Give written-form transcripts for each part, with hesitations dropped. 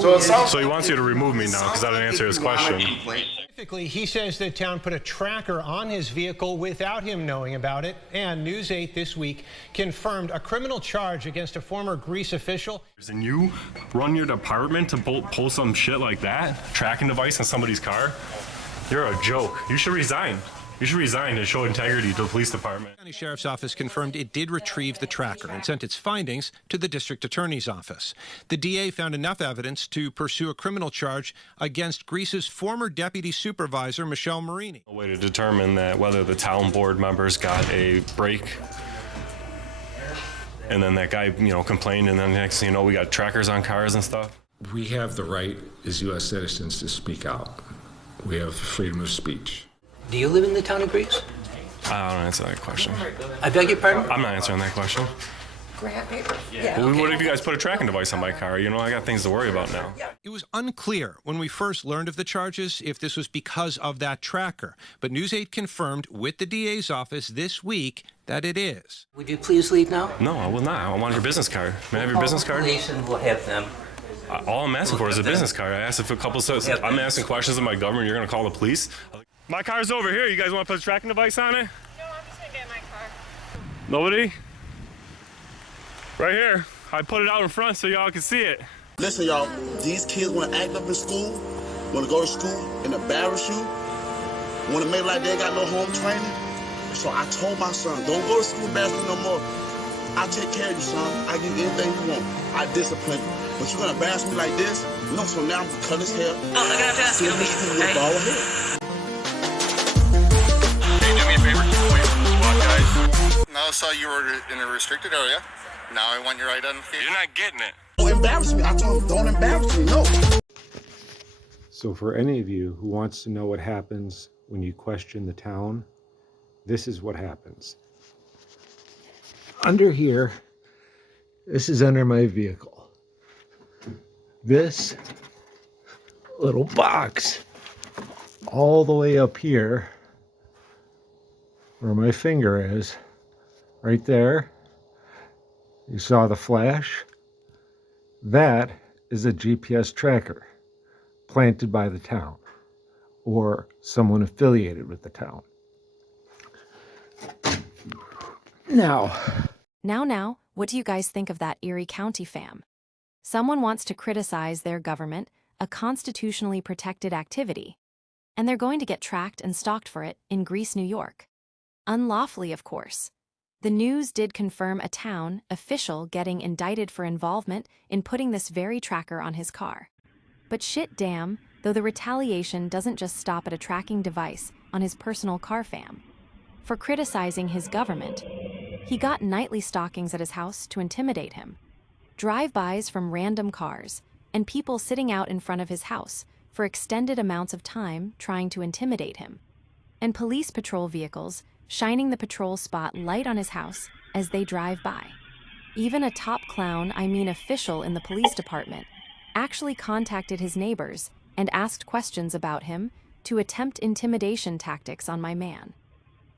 So he wants you to remove me now because I didn't answer his question. Specifically, he says the town put a tracker on his vehicle without him knowing about it. And News 8 this week confirmed a criminal charge against a former Greece official. And you run your department to pull some shit like that? Tracking device in somebody's car? You're a joke. You should resign. You should resign and show integrity to the police department. The county sheriff's office confirmed it did retrieve the tracker and sent its findings to the district attorney's office. The DA found enough evidence to pursue a criminal charge against Greece's former deputy supervisor, Michelle Marini. A way to determine that whether the town board members got a break, and then that guy, complained, and then next thing you know, we got trackers on cars and stuff. We have the right as U.S. citizens to speak out. We have freedom of speech. Do you live in the town of Greece? I don't answer that question. I beg your pardon? I'm not answering that question. Grant papers. Yeah. Well, what if you guys put a tracking device on my car? I got things to worry about now. It was unclear when we first learned of the charges if this was because of that tracker. But News 8 confirmed with the DA's office this week that it is. Would you please leave now? No, I will not. I want your business card. May I have your business card? Police and we'll have them. All I'm asking for is a business card. I asked if a couple of... I'm asking questions of my government. You're going to call the police? My car's over here. You guys want to put a tracking device on it? No, I'm just gonna get in my car. Nobody? Right here. I put it out in front so y'all can see it. Listen, y'all, these kids want to act up in school, want to go to school and embarrass you, want to make like they got no home training. So I told my son, don't go to school embarrassing no more. I take care of you, son. I give you anything you want. I discipline you. But you're going to embarrass me like this? No, so now I'm going to cut his hair. Oh, I'm gonna have to ask you. With bald hair. Now I saw you were in a restricted area. Now I want your identification. You're not getting it. Don't embarrass me. I told him, don't embarrass me. No. So for any of you who wants to know what happens when you question the town, this is what happens. Under here, this is under my vehicle. This little box all the way up here where my finger is, right there, you saw the flash. That is a GPS tracker planted by the town or someone affiliated with the town. Now, what do you guys think of that Erie County Fam? Someone wants to criticize their government, a constitutionally protected activity, and they're going to get tracked and stalked for it in Greece, New York. Unlawfully, of course. The news did confirm a town official getting indicted for involvement in putting this very tracker on his car. But shit damn, though the retaliation doesn't just stop at a tracking device on his personal car fam. For criticizing his government, he got nightly stalkings at his house to intimidate him. Drive-bys from random cars and people sitting out in front of his house for extended amounts of time trying to intimidate him. And police patrol vehicles shining the patrol spotlight on his house as they drive by. Even a top clown, official in the police department, actually contacted his neighbors and asked questions about him to attempt intimidation tactics on my man.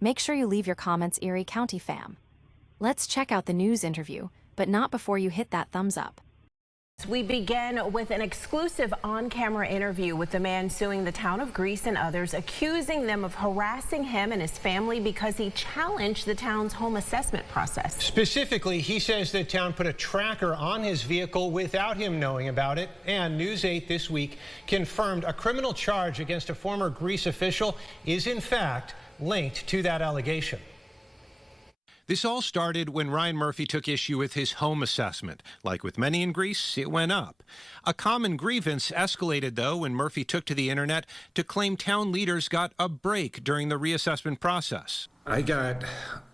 Make sure you leave your comments, Erie County Fam. Let's check out the news interview, but not before you hit that thumbs up. We begin with an exclusive on-camera interview with the man suing the town of Greece and others, accusing them of harassing him and his family because he challenged the town's home assessment process. Specifically, he says the town put a tracker on his vehicle without him knowing about it. And News 8 this week confirmed a criminal charge against a former Greece official is in fact linked to that allegation. This all started when Ryan Murphy took issue with his home assessment. Like with many in Greece, it went up. A common grievance escalated, though, when Murphy took to the internet to claim town leaders got a break during the reassessment process. I got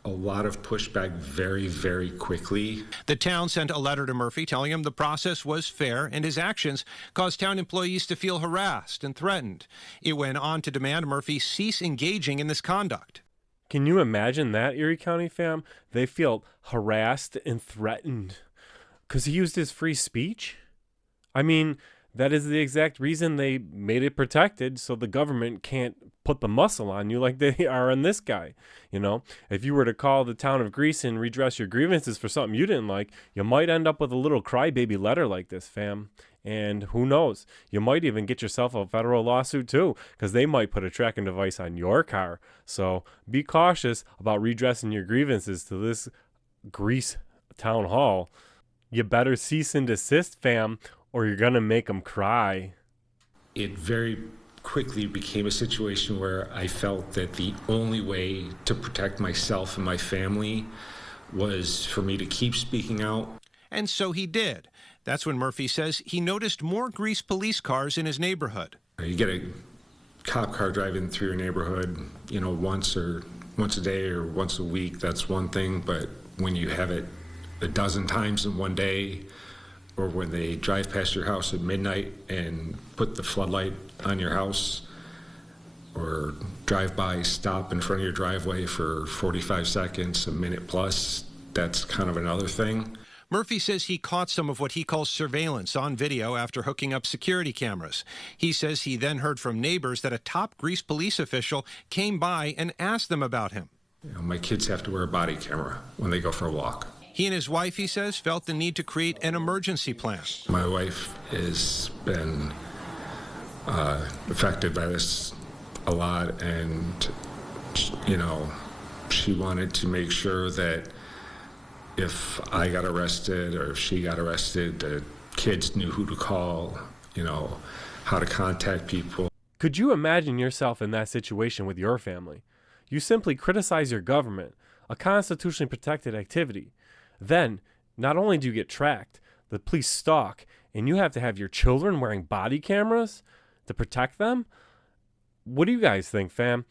a lot of pushback very, very quickly. The town sent a letter to Murphy telling him the process was fair and his actions caused town employees to feel harassed and threatened. It went on to demand Murphy cease engaging in this conduct. Can you imagine that, Erie County Fam? They feel harassed and threatened because he used his free speech? I mean, that is the exact reason they made it protected, so the government can't put the muscle on you like they are on this guy. You know, if you were to call the town of Greece and redress your grievances for something you didn't like, you might end up with a little crybaby letter like this, fam. And who knows, you might even get yourself a federal lawsuit too, because they might put a tracking device on your car. So be cautious about redressing your grievances to this Greece town hall. You better cease and desist, fam, or you're gonna make them cry. It very quickly became a situation where I felt that the only way to protect myself and my family was for me to keep speaking out. And so he did. That's when Murphy says he noticed more Greece police cars in his neighborhood. You get a cop car driving through your neighborhood, you know, once a day or once a week, that's one thing. But when you have it a dozen times in one day, or when they drive past your house at midnight and put the floodlight on your house, or drive by, stop in front of your driveway for 45 seconds, a minute plus, that's kind of another thing. Murphy says he caught some of what he calls surveillance on video after hooking up security cameras. He says he then heard from neighbors that a top Greece police official came by and asked them about him. You know, my kids have to wear a body camera when they go for a walk. He and his wife, he says, felt the need to create an emergency plan. My wife has been affected by this a lot, and, you know, she wanted to make sure that if I got arrested or if she got arrested, the kids knew who to call, you know, how to contact people. Could you imagine yourself in that situation with your family? You simply criticize your government, a constitutionally protected activity. Then, not only do you get tracked, the police stalk, and you have to have your children wearing body cameras to protect them? What do you guys think, fam?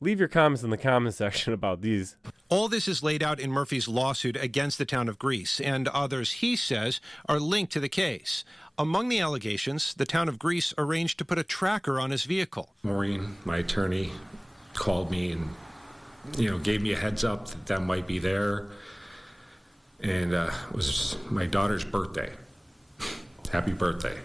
Leave your comments in the comment section about these. All this is laid out in Murphy's lawsuit against the town of Greece, and others, he says, are linked to the case. Among the allegations, the town of Greece arranged to put a tracker on his vehicle. Maureen, my attorney, called me and, you know, gave me a heads up that that might be there. And it was my daughter's birthday. Happy birthday.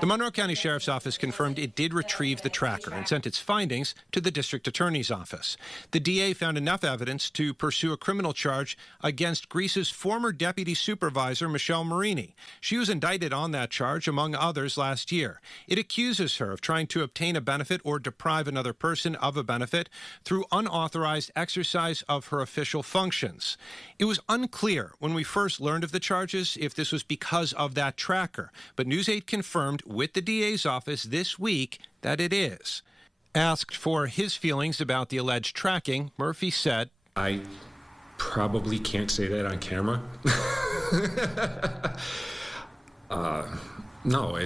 The Monroe County Sheriff's Office confirmed it did retrieve the tracker and sent its findings to the district attorney's office. The DA found enough evidence to pursue a criminal charge against Greece's former deputy supervisor, Michelle Marini. She was indicted on that charge, among others, last year. It accuses her of trying to obtain a benefit or deprive another person of a benefit through unauthorized exercise of her official functions. It was unclear when we first learned of the charges if this was because of that tracker, but News 8 confirmed with the DA's office this week that it is. Asked for his feelings about the alleged tracking, Murphy said, I probably can't say that on camera. No,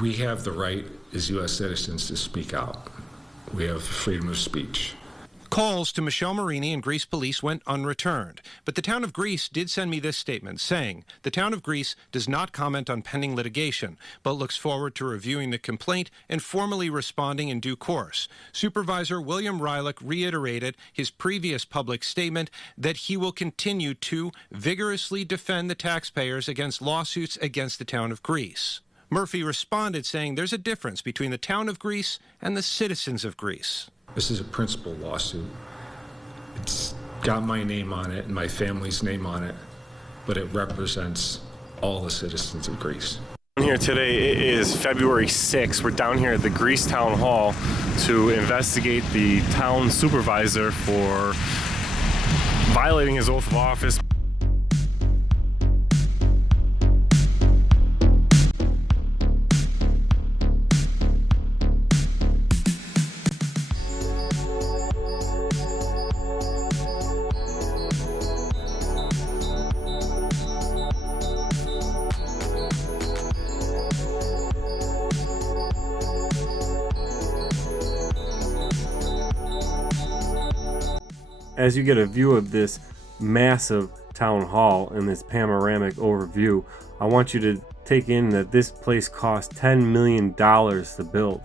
we have the right as U.S. citizens to speak out. We have freedom of speech. Calls to Michelle Marini and Greece police went unreturned, but the town of Greece did send me this statement saying the town of Greece does not comment on pending litigation, but looks forward to reviewing the complaint and formally responding in due course. Supervisor William Rylick reiterated his previous public statement that he will continue to vigorously defend the taxpayers against lawsuits against the town of Greece. Murphy responded saying there's a difference between the town of Greece and the citizens of Greece. This is a principal lawsuit. It's got my name on it and my family's name on it, but it represents all the citizens of Greece. Here today, it is February 6th. We're down here at the Greece Town Hall to investigate the town supervisor for violating his oath of office. As you get a view of this massive town hall and this panoramic overview, I want you to take in that this place cost $10 million to build.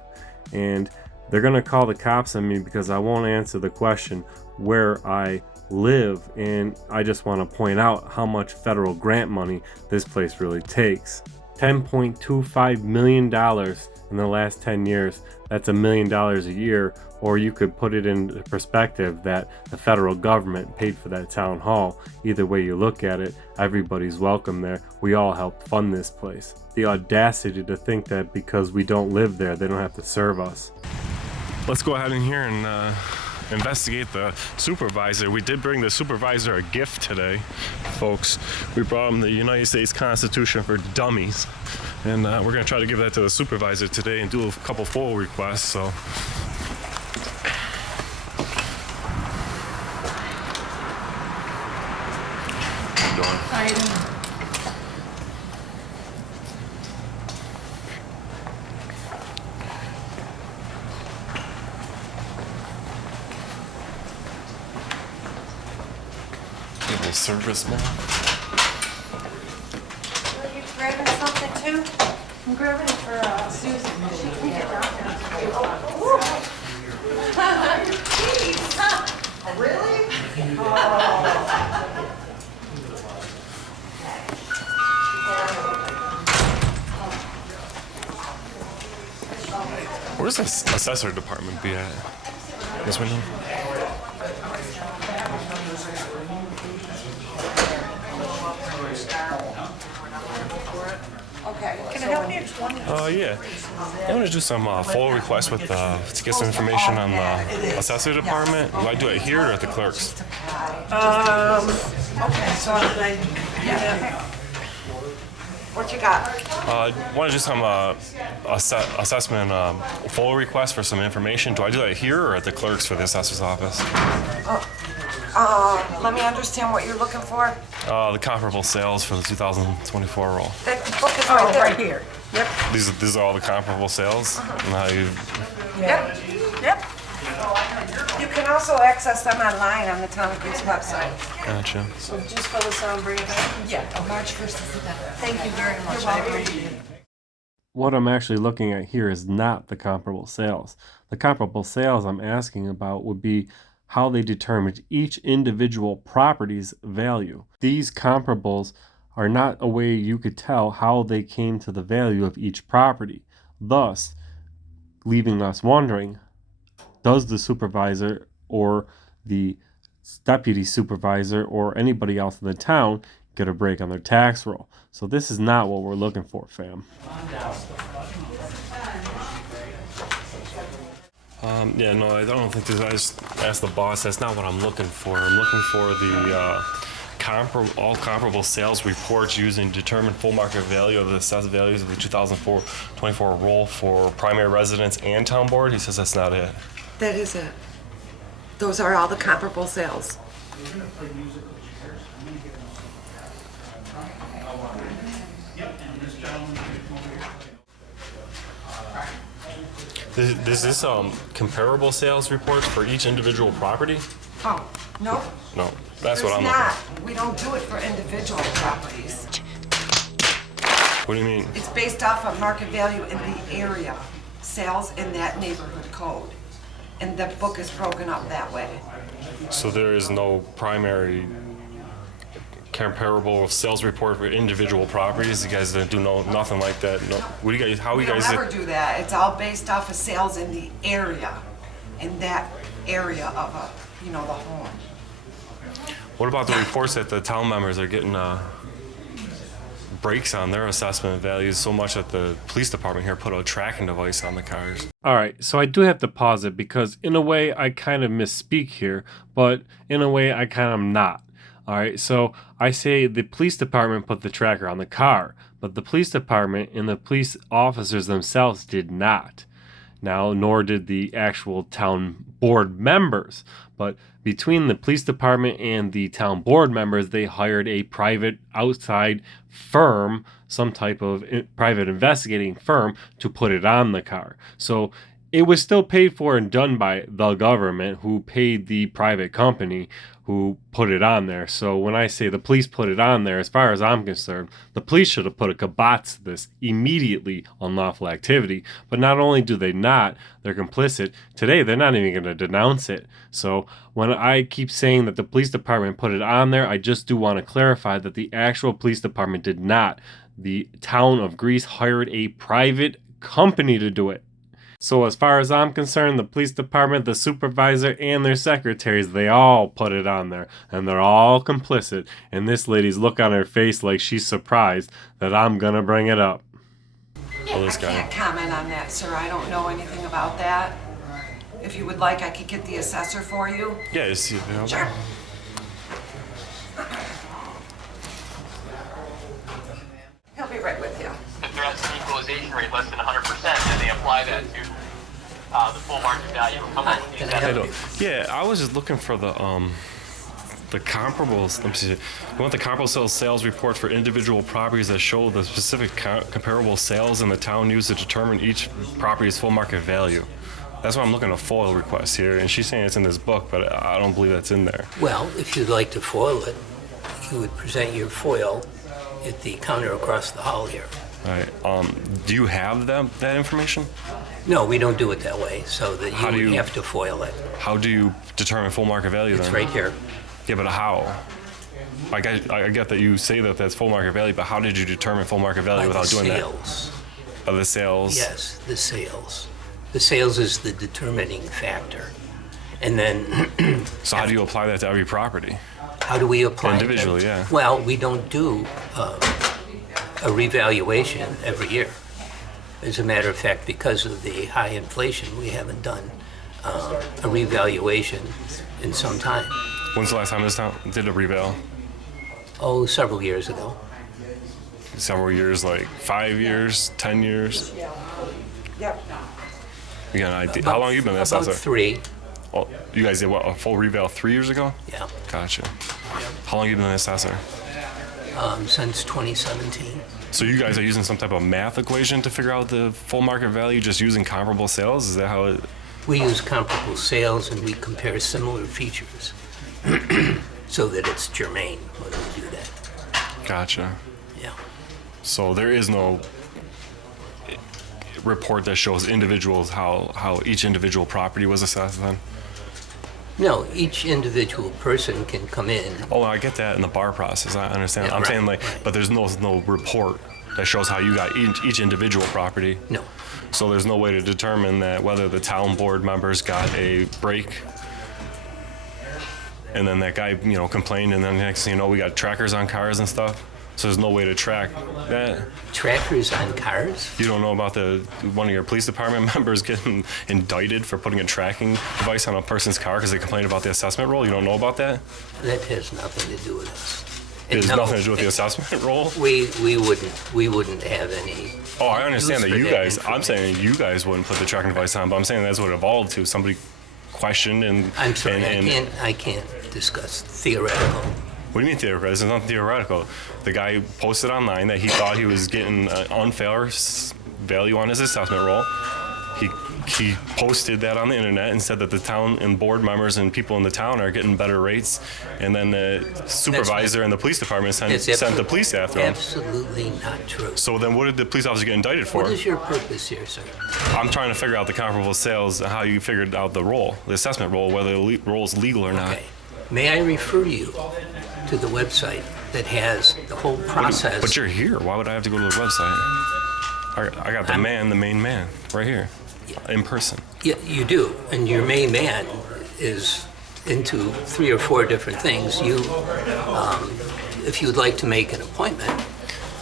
And they're going to call the cops on me because I won't answer the question where I live. And I just want to point out how much federal grant money this place really takes. $10.25 million in the last 10 years. That's $1 million a year. Or you could put it in perspective that the federal government paid for that town hall. Either way you look at it, everybody's welcome there. We all helped fund this place. The audacity to think that because we don't live there, they don't have to serve us. Let's go ahead in here and investigate the supervisor. We did bring the supervisor a gift today, folks. We brought him the United States Constitution for Dummies. And we're going to try to give that to the supervisor today and do a couple FOIL requests. So. How you doing? People service more. Are you grabbing something too? I'm grabbing it for Susan. She can get down there. Jeez. Really? Where's this assessor department be at? This window? Okay. Can I help you? Yeah. I want to do some FOIL requests with to get some information on the assessor department. Do I do it here or at the clerks? Okay, so yeah. What you got? I want to do some assessment FOIL requests for some information. Do I do that here or at the clerks for the assessor's office? Let me understand what you're looking for. The comparable sales for the 2024 roll. That book is right there. Right here. Yep. These are all the comparable sales. And how you, Yep. Yep. You can also access them online on the Town of Greece website. gotcha. So just fill this out and bring it back? Yeah. March 1st is the deadline. Thank you very much. I appreciate it. What I'm actually looking at here is not the comparable sales. The comparable sales I'm asking about would be how they determined each individual property's value. These comparables are not a way you could tell how they came to the value of each property, thus leaving us wondering, does the supervisor or the deputy supervisor or anybody else in the town get a break on their tax roll? So this is not what we're looking for, fam. Yeah, no, I don't think this. I just asked the boss. That's not what I'm looking for. I'm looking for the all comparable sales reports using determined full market value of the assessed values of the 2024 roll for primary residence and town board. He says that's not it. That is it. Those are all the comparable sales. Is this comparable sales reports for each individual property? Oh, no. No, that's what I'm not. looking We don't do it for individual properties. for. What do you mean? It's based off of market value in the area, sales in that neighborhood code. And the book is broken up that way. So there is no primary comparable sales report for individual properties? You guys don't do nothing like that? No. What do you guys? How We you don't guys? ever do that. It's all based off of sales in the area, in that area of the home. What about the reports that the town members are getting breaks on their assessment values so much that the police department here put a tracking device on the cars? All right, so I do have to pause it because in a way I kind of misspeak here, but in a way I kind of not. All right, so I say the police department put the tracker on the car, but the police department and the police officers themselves did not. Now, nor did the actual town board members. But between the police department and the town board members, they hired a private outside firm, some type of private investigating firm, to put it on the car. So it was still paid for and done by the government, who paid the private company who put it on there. So when I say the police put it on there, as far as I'm concerned, the police should have put a kibosh to this immediately unlawful activity. But not only do they not, they're complicit. Today, they're not even going to denounce it. So when I keep saying that the police department put it on there, I just do want to clarify that the actual police department did not. The town of Greece hired a private company to do it. So as far as I'm concerned, the police department, the supervisor, and their secretaries, they all put it on there. And they're all complicit. And this lady's look on her face like she's surprised that I'm going to bring it up. Oh, this I guy. can't comment on that, sir. I don't know anything about that. If you would like, I could get the assessor for you. Yeah, you see, Sure. He'll be right with you. If there has an equalization rate less than 100%, then they apply that to the full market value. Come on, with the assessment. Yeah, I was just looking for the comparables. Let me see. We want the comparable sales reports for individual properties that show the specific comparable sales in the town used to determine each property's full market value. That's why I'm looking at a FOIL request here, and she's saying it's in this book, but I don't believe that's in there. Well, if you'd like to foil it, you would present your foil at the counter across the hall here. All right. Do you have that information? No, we don't do it that way, so that How do you would you- have to foil it. How do you determine full market value then? It's right here. Yeah, but how? I get that you say that that's full market value, but how did you determine full market value By without the doing sales. that? By the sales? Yes, the sales. The sales is the determining factor. And then So how do you apply that to every property? how do we apply it? Individually, yeah. Well, we don't do a revaluation every year. As a matter of fact, because of the high inflation, we haven't done a revaluation in some time. When's the last time this town did a reval? Oh, several years ago. Several years, like 5 years, 10 years? Yep. You got an idea? How long have you been an About assessor? 3. Oh, you guys did what, a full reval 3 years ago? Yeah. Gotcha. How long have you been an assessor? Since 2017. So you guys are using some type of math equation to figure out the full market value, just using comparable sales? Is that how it... We use comparable sales and we compare similar features so that it's germane when we do that. Gotcha. Yeah. So there is no report that shows individuals, how each individual property was assessed then? No, each individual person can come in. Oh, I get that in the bar process. I understand. Yeah, I'm right, saying like, right. but there's no report that shows how you got each individual property. No. So there's no way to determine that whether the town board members got a break, and then that guy, complained, and then next thing you know, we got trackers on cars and stuff. So there's no way to track that. Trackers on cars? You don't know about one of your police department members getting indicted for putting a tracking device on a person's car because they complained about the assessment roll? You don't know about that? That has nothing to do with us. It has No, nothing to do with the assessment roll? We wouldn't have any. Oh, I understand that use you for that guys, I'm saying you guys wouldn't put the tracking device on, but I'm saying that's what it evolved to. Somebody questioned and... I'm sorry, and I can't discuss theoretical. What do you mean theoretical? This is not theoretical. The guy posted online that he thought he was getting an unfair value on his assessment roll. He posted that on the internet and said that the town and board members and people in the town are getting better rates. And then the supervisor and the police department sent the police after him. Absolutely not true. So then what did the police officer get indicted for? What is your purpose here, sir? I'm trying to figure out the comparable sales, how you figured out the roll, the assessment roll, whether the roll is legal or not. Okay. May I refer you to the website that has the whole process? But you're here. Why would I have to go to the website? I got the main man, right here, in person. Yeah, you do, and your main man is into 3 or 4 different things. If you'd like to make an appointment,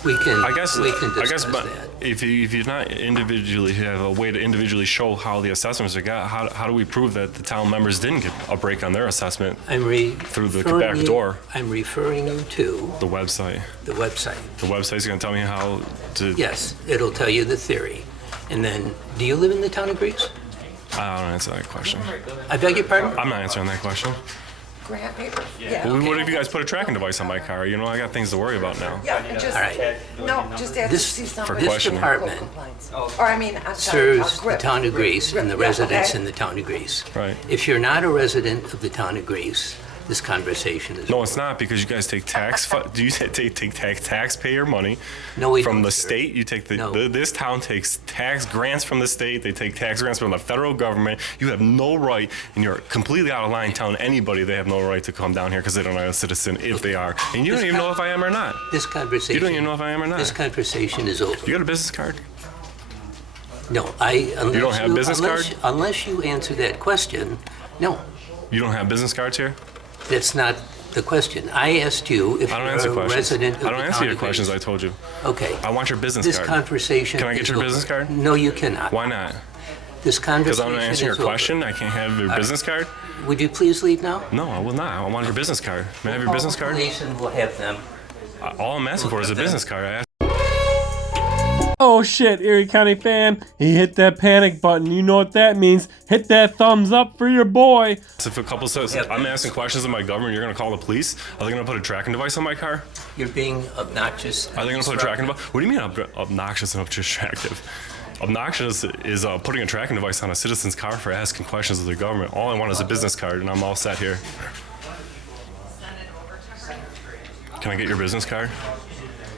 we can discuss that. If you're not individually have a way to individually show how the assessments are got, how do we prove that the town members didn't get a break on their assessment through the back door? I'm referring you to the website. The website. The website's going to tell me how to. Yes, it'll tell you the theory. And then, do you live in the town of Greece? I don't answer that question. I beg your pardon? I'm not answering that question. Grant paper? Yeah. Well, what if you guys put a tracking device on my car? I got things to worry about now. Yeah, just, All right. no, just ask to see somebody. This department I'm sorry, serves the town of Greece and the Yeah, residents okay. in the town of Greece. Right. If you're not a resident of the town of Greece, this conversation is No, it's not, because you guys take do you take taxpayer money No, we from don't, the sir. state? You take No. this town takes tax grants from the state. They take tax grants from the federal government. You have no right, and you're completely out of line telling anybody they have no right to come down here because they don't have a citizen if they are. And you don't even know if I am or not. This conversation. You don't even know if I am or not. This conversation is over. You got a business card? No, You don't have a business card? Unless you answer that question, no. You don't have business cards here? That's not the question. I asked you if I don't you're answer a questions. resident of I don't the answer town your of questions. I Grace. told you. Okay. I want your business This card. conversation Can I get is your over. business card? No, you cannot. Why not? This Because conversation I'm not answering your is over. question. I can't have your business card. Would you please leave now? No, I will not. I want your business card. May I have your business card? Police, and we'll have them. All I'm asking for is a business card. I asked Oh shit, Erie County fam, he hit that panic button. You know what that means. Hit that thumbs up for your boy. if a couple says I'm asking questions of my government, you're gonna call the police? Are they gonna put a tracking device on my car? You're being obnoxious. Are they gonna put a tracking device? What do you mean obnoxious and distractive? Obnoxious is putting a tracking device on a citizen's car for asking questions of their government. All I want is a business card, and I'm all set here. Can I get your business card?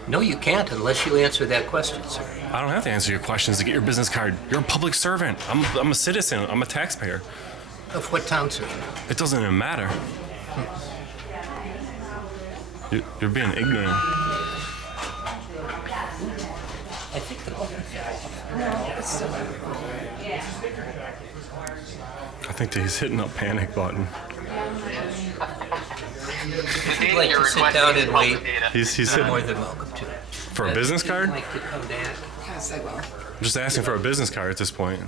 No, you can't unless you answer that question, sir. I don't have to answer your questions to get your business card. You're a public servant. I'm a citizen. I'm a taxpayer. Of what town, sir? It doesn't even matter. You're being ignorant. I think the I think that he's hitting a panic button. If you'd like to sit down and wait, He's you're hitting more than welcome to. for a business If you'd card? like to come back. Yes, I will. I'm just asking for a business card at this point.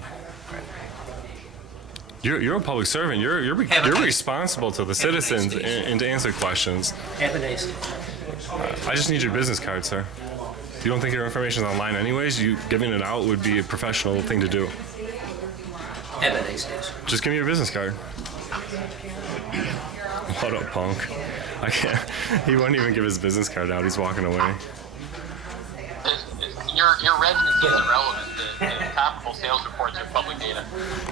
You're a public servant. You're responsible to the Have a nice citizens day. and to answer questions. Have a nice day. I just need your business card, sir. You don't think your information is online anyways? You giving it out would be a professional thing to do. Have a nice day, sir. Just give me your business card. What up, punk? I can't. He won't even give his business card out. He's walking away. Your residency is irrelevant. The comparable sales reports are public data.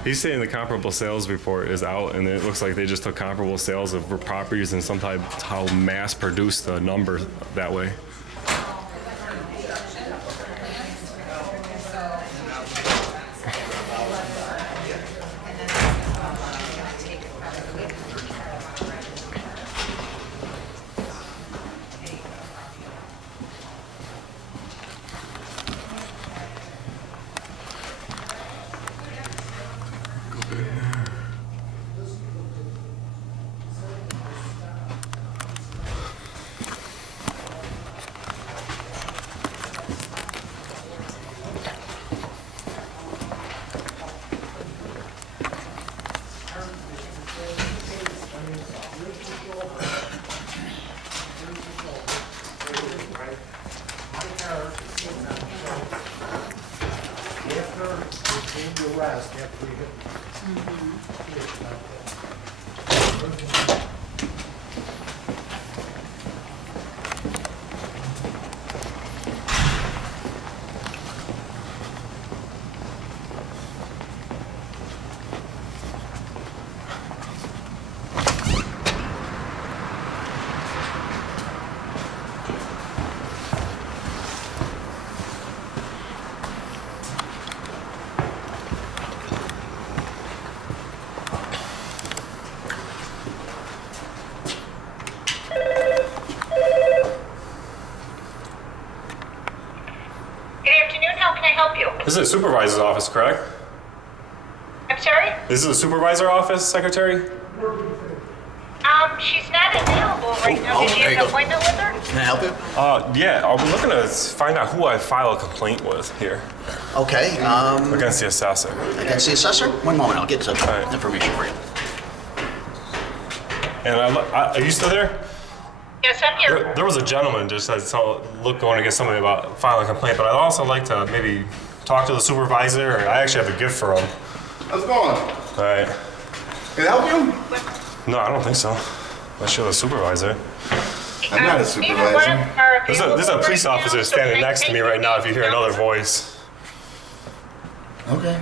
He's saying the comparable sales report is out, and it looks like they just took comparable sales of properties and somehow mass produced the number that way. This is the supervisor's office, correct? I'm sorry? This is the supervisor office, secretary? She's not available right now. Did you have an appointment with her? Can I help you? Yeah, I'm looking to find out who I file a complaint with here. Okay, Against the assessor. against the assessor? One moment, I'll get some information for you. And are you still there? Yes, I'm here. There was a gentleman just said going to get somebody about filing a complaint, but I'd also like to maybe talk to the supervisor. Or I actually have a gift for him. How's it going? All right. Can I help you? No, I don't think so. Unless you're the supervisor. I'm not a supervisor. There's a police officer standing next to me right now if you hear another voice. Okay.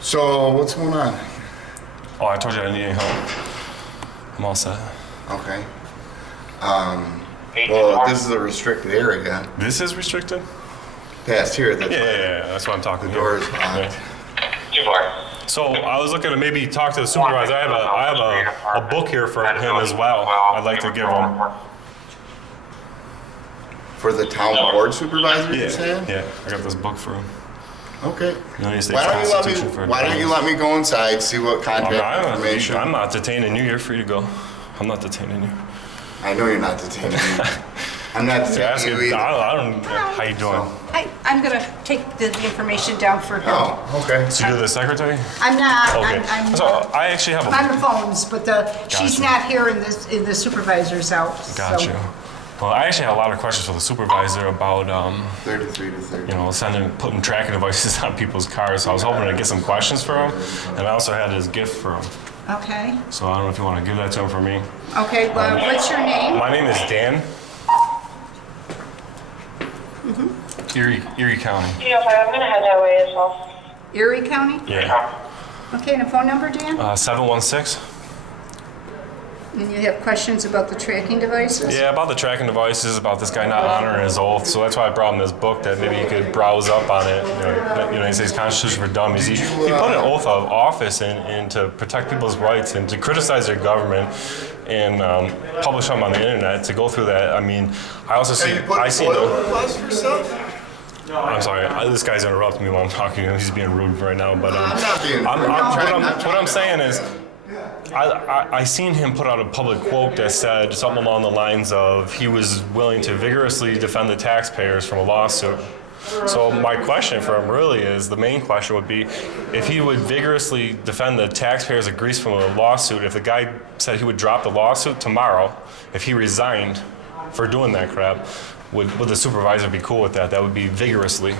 So, what's going on? Oh, I told you I didn't need any help. I'm all set. Okay. Well, this is a restricted area. This is restricted? Past here, that's Yeah, that's what I'm talking the about. door is locked. Too far. So I was looking to maybe talk to the supervisor. I have a book here for him as well. I'd like to give him. For the town board supervisor, you're saying? Yeah, I got this book for him. Okay. United States Why Constitution for don't you let me go inside, see what contact information? I'm not detaining you. You're free to go. I'm not detaining you. I know you're not detaining me. I'm not detaining you either. I don't. How you doing? I'm going to take the information down for him. Oh, okay. So you're the secretary? I'm not. Okay. I'm So I actually have on the phones, but she's Gotcha. not here and the supervisor's out. Got you. Well, I actually have a lot of questions for the supervisor about 33 to 30. you know, putting tracking devices on people's cars. So I was hoping to get some questions for him, and I also had his gift for him. Okay. So I don't know if you want to give that to him for me. Okay. Well, what's your name? My name is Dan. Erie County. I'm going to head that way as well. Erie County? Yeah. Okay, and a phone number, Dan? 716. And you have questions about the tracking devices? Yeah, about the tracking devices, about this guy not honoring his oath. So that's why I brought him this book that maybe you could browse up on it. United States Constitution for Dummies. He put an oath of office in to protect people's rights and to criticize their government and publish them on the internet. To go through that, I mean, I also see. I see. I'm sorry, this guy's interrupting me while I'm talking to him. He's being rude right now. But I'm not being rude. what I'm saying is, I seen him put out a public quote that said something along the lines of he was willing to vigorously defend the taxpayers from a lawsuit. So my question for him really is, the main question would be, if he would vigorously defend the taxpayers of Greece from a lawsuit, if the guy said he would drop the lawsuit tomorrow, if he resigned for doing that crap, would the supervisor be cool with that? That would be vigorously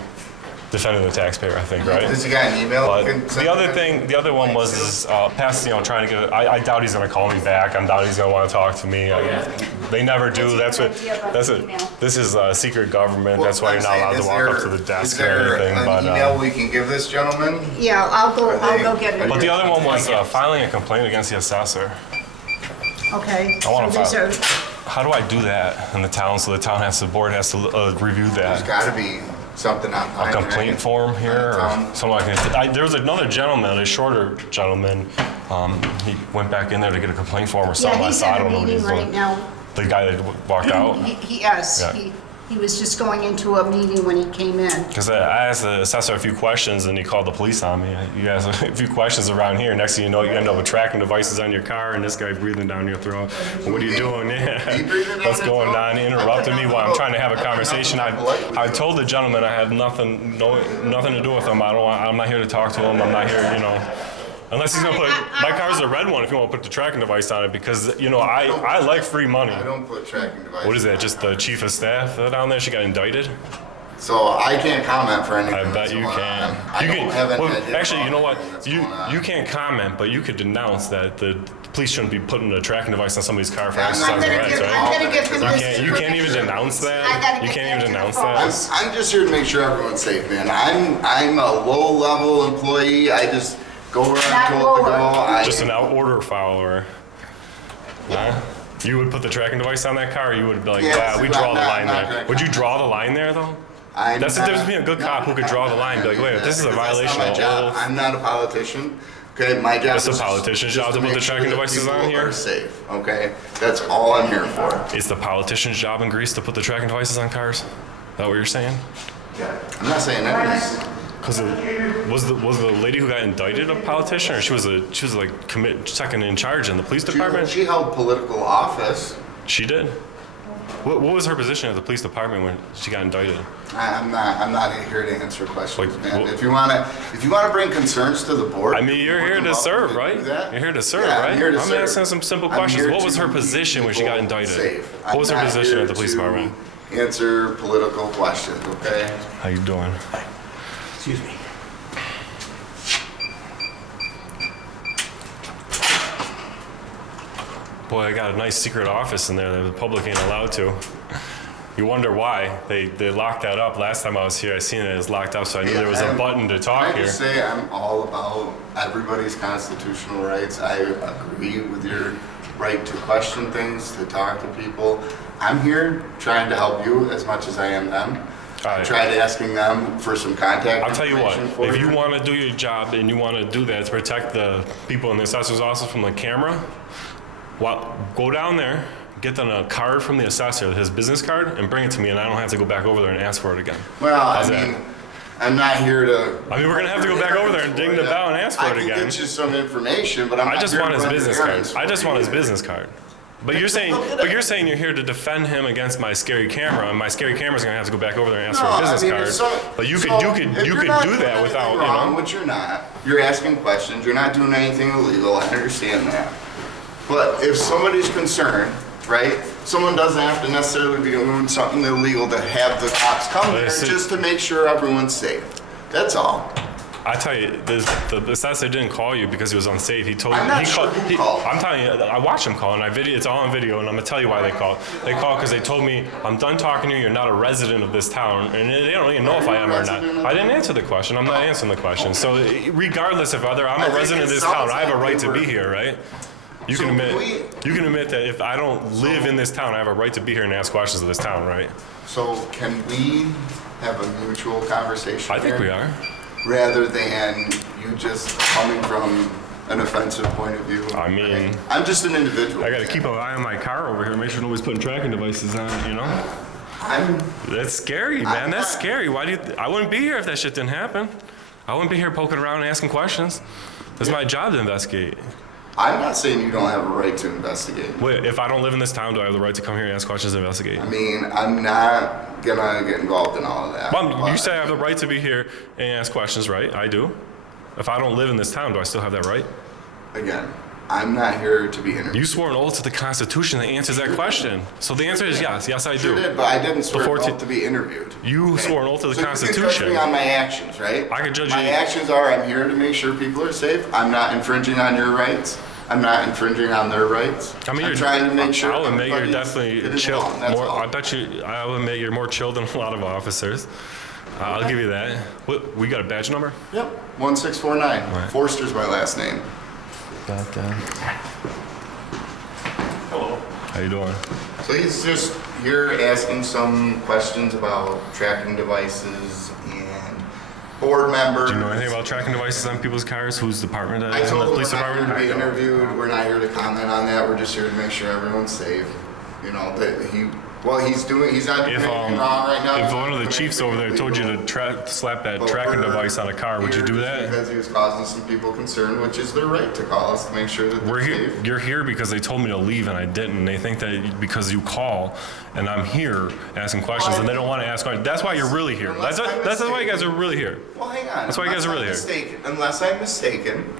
defending the taxpayer, I think, right? Does he got an email? But the other one was past, trying to get. I doubt he's gonna call me back. I doubt he's gonna want to talk to me. They never do. That's it. This is a secret government. That's why you're not allowed to walk up to the desk or anything. Is there But an email we can give this gentleman? Yeah, I'll go get it. But the other one was filing a complaint against the assessor. Okay. I want to so file. How do I do that in the town? So the board has to review There's that. got to be something online. A complaint form here, or something like that. There was another gentleman, a shorter gentleman. He went back in there to get a complaint form or something. Yeah, he's I at a don't know what meeting he's right doing. now. The guy that walked out. Yes, Yeah. he was just going into a meeting when he came in. Because I asked the assessor a few questions and he called the police on me. You asked a few questions around here. Next thing you know, you end up with tracking devices on your car and this guy breathing down your throat. What are you doing? Yeah. What's going on? He interrupted me while I'm trying to have a conversation. I told the gentleman I have nothing to do with him. I'm not here to talk to him. I'm not here, Unless he's gonna put, my car's a red one if you want to put the tracking device on it, because, I like free money. I don't put tracking devices. What is that, just the chief of staff down there? She got indicted? So I can't comment for anything. I bet you can. Actually, you know what? You can't comment, but you could denounce that the police shouldn't be putting a tracking device on somebody's car for exercising rights, right? I'm gonna give him this. You can't even denounce that? You can't even denounce that? I'm just here to make sure everyone's safe, man. I'm a low-level employee. I just go where I'm told to go. Just an order follower. Huh? You would put the tracking device on that car, or you would be like, we draw the line there. Would you draw the line there, though? That's the difference between a good cop who could draw the line and be like, wait, this is a violation of oath. I'm not a politician. Okay, my job is a politician's job to put the tracking devices on here? Are safe, okay? That's all I'm here for. It's the politician's job in Greece to put the tracking devices on cars? Is that what you're saying? I'm not saying that. Because was the lady who got indicted a politician, or she was like second in charge in the police department? She held political office. She did. What was her position at the police department when she got indicted? I'm not here to answer questions, man. If you wanna bring concerns to the board, I mean, you're here to serve, right? You're here to serve, right? I'm asking some simple questions. What was her position when she got indicted? What was her position at the police department? Answer political questions, okay? How you doing? Excuse me. Boy, I got a nice secret office in there that the public ain't allowed to. You wonder why they locked that up. Last time I was here, I seen it was locked up, so I knew there was a button to talk here. I just say I'm all about everybody's constitutional rights. I agree with your right to question things, to talk to people. I'm here trying to help you as much as I am them. I tried asking them for some contact. I'll tell you what, information for if you want to do your job and you want to do that to protect the people in the assessor's office from the camera, well, go down there, get them a card from the assessor, his business card, and bring it to me, and I don't have to go back over there and ask for it again. Well, How's I mean, that? I'm not here to. I mean, we're gonna have to go back over there and ding the bell and ask for it again. I can get you some information, but I'm I not just here want to his run business your card. errands I just for want you his either. business card. But you're saying you're here to defend him against my scary camera, and my scary camera's gonna have to go back over there and ask for a business card. But you could do that without, you know. Which you're not. You're asking questions. You're not doing anything illegal. I understand that. But if somebody's concerned, right? Someone doesn't have to necessarily be doing something illegal to have the cops come there just to make sure everyone's safe. That's all. I tell you, the assessor didn't call you because he was unsafe. He told I'm not sure who called. I'm telling you, I watched him call, and it's all on video, and I'm gonna tell you why they called. They called because they told me, I'm done talking to you. You're not a resident of this town, and they don't even know if I am or not. I didn't answer the question. I'm not answering the question. So regardless of whether I'm a resident of this town, I have a right to be here, right? You can admit that if I don't live in this town, I have a right to be here and ask questions of this town, right? So can we have a mutual conversation? I think we are. Rather than you just coming from an offensive point of view. I mean, I'm just an individual. I got to keep an eye on my car over here, make sure nobody's putting tracking devices on it, you know? That's scary, man. That's scary. I wouldn't be here if that shit didn't happen. I wouldn't be here poking around and asking questions. It's my job to investigate. I'm not saying you don't have a right to investigate. Wait, if I don't live in this town, do I have the right to come here and ask questions and investigate? I mean, I'm not gonna get involved in all of that. Mom, you say I have the right to be here and ask questions, right? I do. If I don't live in this town, do I still have that right? Again, I'm not here to be interviewed. You swore an oath to the Constitution that answers that question. So the answer is yes. Yes, I do. Sure did, but I didn't swear an oath to be interviewed. You swore an oath to the So Constitution. you can judge me on my actions, right? I can judge My you. actions are I'm here to make sure people are safe. I'm not infringing on your rights. I'm not infringing on their rights. I mean, I'm trying to make sure. I'll admit you're everybody's definitely getting chill. along, that's all. I bet you. I'll admit you're more chill than a lot of officers. I'll give you that. We got a badge number? Yep, 1649. Right. Forster's my last name. Got that. Hello. How you doing? So he's just here asking some questions about tracking devices and board members. Do you know anything about tracking devices on people's cars? Whose department that I is in told the him police we're not department? here to be interviewed. We're not here to comment on that. We're just here to make sure everyone's safe. You know, that he's not doing anything wrong right now. If one of the chiefs over there told you to slap that tracking device on a car, would you do that? Because he was causing some people concern, which is their right to call us to make sure that We're they're here. safe. You're here because they told me to leave and I didn't. They think that because you call and I'm here asking questions and they don't want to ask questions. That's why you're really here. That's why you guys are really here. Well, hang on. That's why you guys are really here. Unless I'm mistaken,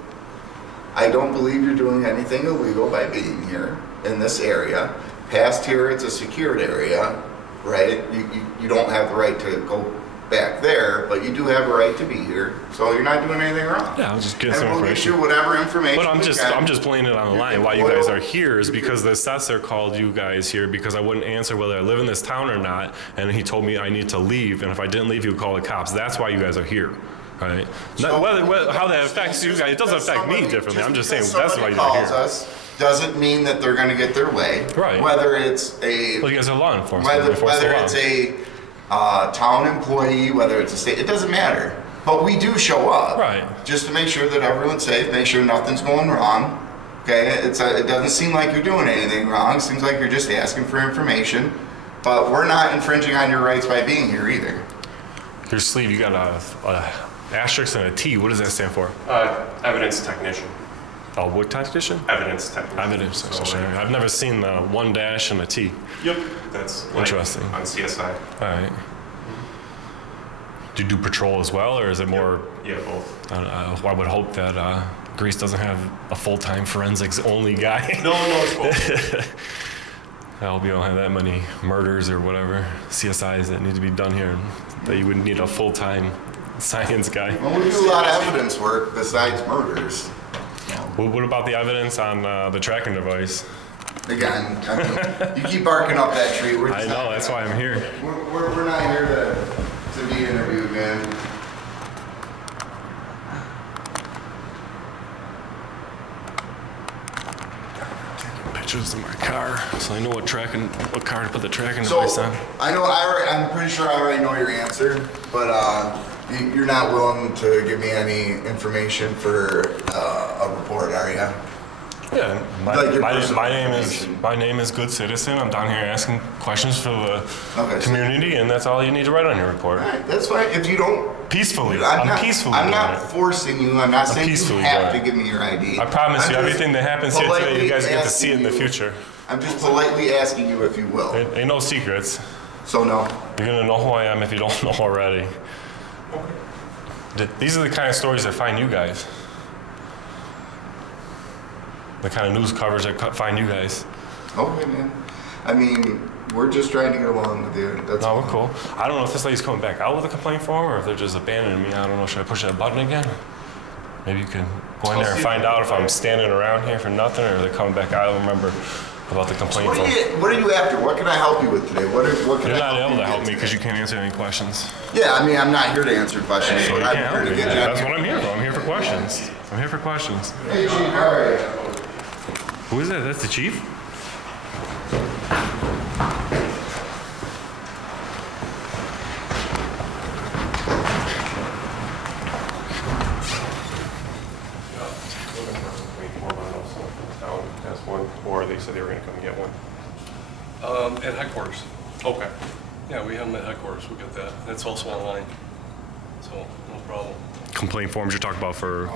I don't believe you're doing anything illegal by being here in this area. Past here, it's a secured area, right? You don't have the right to go back there, but you do have a right to be here. So you're not doing anything wrong. Yeah, I'll just get some and we'll information. get you whatever information. But I'm we just playing it on the line. Why you guys are here is because the assessor called you guys here because I wouldn't answer whether I live in this town or not, and he told me I need to leave, and if I didn't leave, he would call the cops. That's why you guys are here, right? How that affects you guys, it doesn't affect me differently. I'm just saying that's why you're here. Us doesn't mean that they're going to get their way. Right. Whether it's well, you guys are law enforcement. Whether it's a town employee, whether it's a state, it doesn't matter. But we do show up, right? Just to make sure that everyone's safe, make sure nothing's going wrong. Okay, it doesn't seem like you're doing anything wrong. It seems like you're just asking for information. But we're not infringing on your rights by being here either. Your sleeve, you got a asterisk and a T. What does that stand for? Evidence technician. Oh, what technician? Evidence technician. Evidence technician. I've never seen the one dash and a T. Yep, that's interesting. On CSI. All right. Do you do patrol as well, or is it more? Yeah, both. I would hope that Greece doesn't have a full-time forensics only guy. No, it's both. I hope you don't have that many murders or whatever CSIs that need to be done here. That you would need a full-time science guy. Well, we do a lot of evidence work besides murders. What about the evidence on the tracking device? Again, I mean, you keep barking up that tree. I know, that's why I'm here. We're not here to be interviewed, man. pictures of my car, so I know what car to put the tracking So, device on. I know, I'm pretty sure I already know your answer, but you're not willing to give me any information for a report, are you? Yeah, Like your personal my name is Good Citizen. I'm down here asking questions for the Okay, so- community, and that's all you need to write on your report. Alright, that's fine. If you don't... Peacefully. I'm not doing it. forcing you. I'm not saying you peacefully have to doing it. give me your ID. I promise I'm you, just everything that happens here today, you guys politely get to see it in the asking you- future. I'm just politely asking you if you will. Ain't no secrets. So no. You're gonna know who I am if you don't know already. These are the kind of stories that find you guys. The kind of news coverage that find you guys. Okay, man. I mean, we're just trying to get along with you. That's No, we're cool. I don't know if this lady's coming back out with a complaint form or if they're just abandoning me. I don't know. Should I push that button again? Maybe you can go in there and find out if I'm standing around here for nothing or they're coming back. I don't remember about the complaint form. What are you after? What can I help you with today? What can You're I not help able you to help with me because today? you can't answer any questions. Yeah, I mean, I'm not here to answer questions. So but you I'm can't here help to me. get you. That's what I'm here for. I'm here for questions. I'm here for questions. Hey, Chief, how are you? Who is that? That's the chief? Or they said they were going to come and get one. At headquarters. Okay. Yeah, we have them at headquarters. We'll get that. That's also online. So, no problem. Complaint forms you're talking about for...